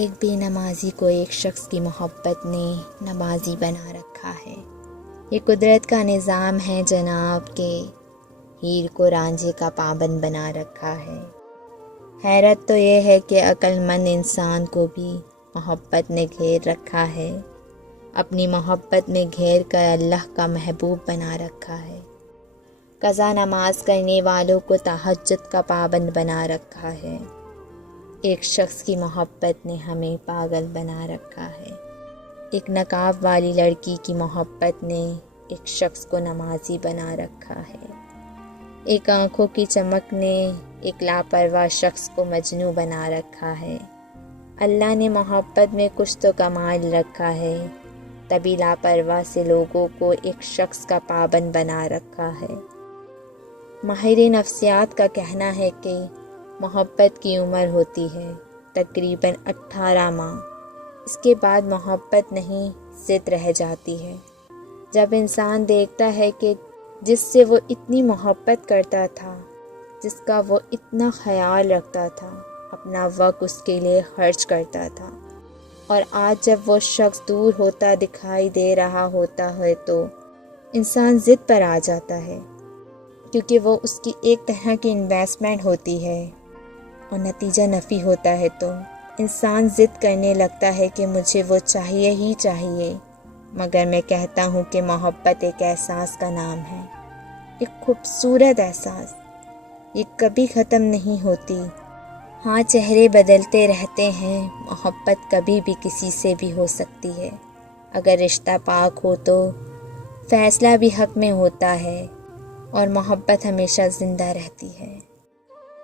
ایک بے نمازی کو ایک شخص کی محبت نے نمازی بنا رکھا ہے۔ یہ قدرت کا نظام ہے جناب کہ ہیر کو رانجھے کا پابند بنا رکھا ہے۔ حیرت تو یہ ہے کہ عقل مند انسان کو بھی محبت نے گھیر رکھا ہے، اپنی محبت میں گھیر کر اللہ کا محبوب بنا رکھا ہے۔ قضا نماز کرنے والوں کو تہجد کا پابند بنا رکھا ہے۔ ایک شخص کی محبت نے ہمیں پاگل بنا رکھا ہے۔ ایک نقاب والی لڑکی کی محبت نے ایک شخص کو نمازی بنا رکھا ہے۔ ایک آنکھوں کی چمک نے ایک لاپرواہ شخص کو مجنوں بنا رکھا ہے۔ اللہ نے محبت میں کچھ تو کمال رکھا ہے، تبھی لاپرواہ سے لوگوں کو ایک شخص کا پابند بنا رکھا ہے۔ ماہر نفسیات کا کہنا ہے کہ محبت کی عمر ہوتی ہے تقریباً 18 ماہ۔ اس کے بعد محبت نہیں، ضد رہ جاتی ہے۔ جب انسان دیکھتا ہے کہ جس سے وہ اتنی محبت کرتا تھا، جس کا وہ اتنا خیال رکھتا تھا، اپنا وقت اس کے لیے خرچ کرتا تھا، اور آج جب وہ شخص دور ہوتا دکھائی دے رہا ہوتا ہے تو انسان ضد پر آ جاتا ہے، کیونکہ وہ اس کی ایک طرح کی انویسٹمنٹ ہوتی ہے اور نتیجہ نفی ہوتا ہے تو انسان ضد کرنے لگتا ہے کہ مجھے وہ چاہیے ہی چاہیے۔ مگر میں کہتا ہوں کہ محبت ایک احساس کا نام ہے، ایک خوبصورت احساس، یہ کبھی ختم نہیں ہوتی۔ ہاں، چہرے بدلتے رہتے ہیں، محبت کبھی بھی کسی سے بھی ہو سکتی ہے۔ اگر رشتہ پاک ہو تو فیصلہ بھی حق میں ہوتا ہے اور محبت ہمیشہ زندہ رہتی ہے۔